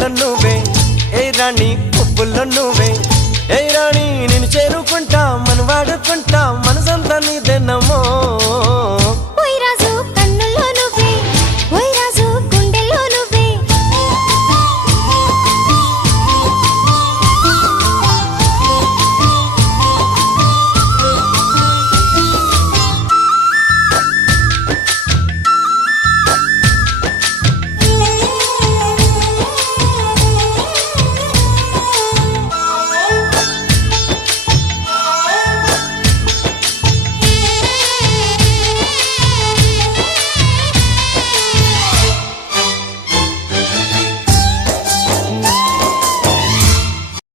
వెన్నెల్లో నువ్వే ఏ రాణి పువ్వుల్లో నువ్వే ఏ రాణి నేను చేరుకుంటా మన వాడుకుంటా మనసంతా నీదెన్నమో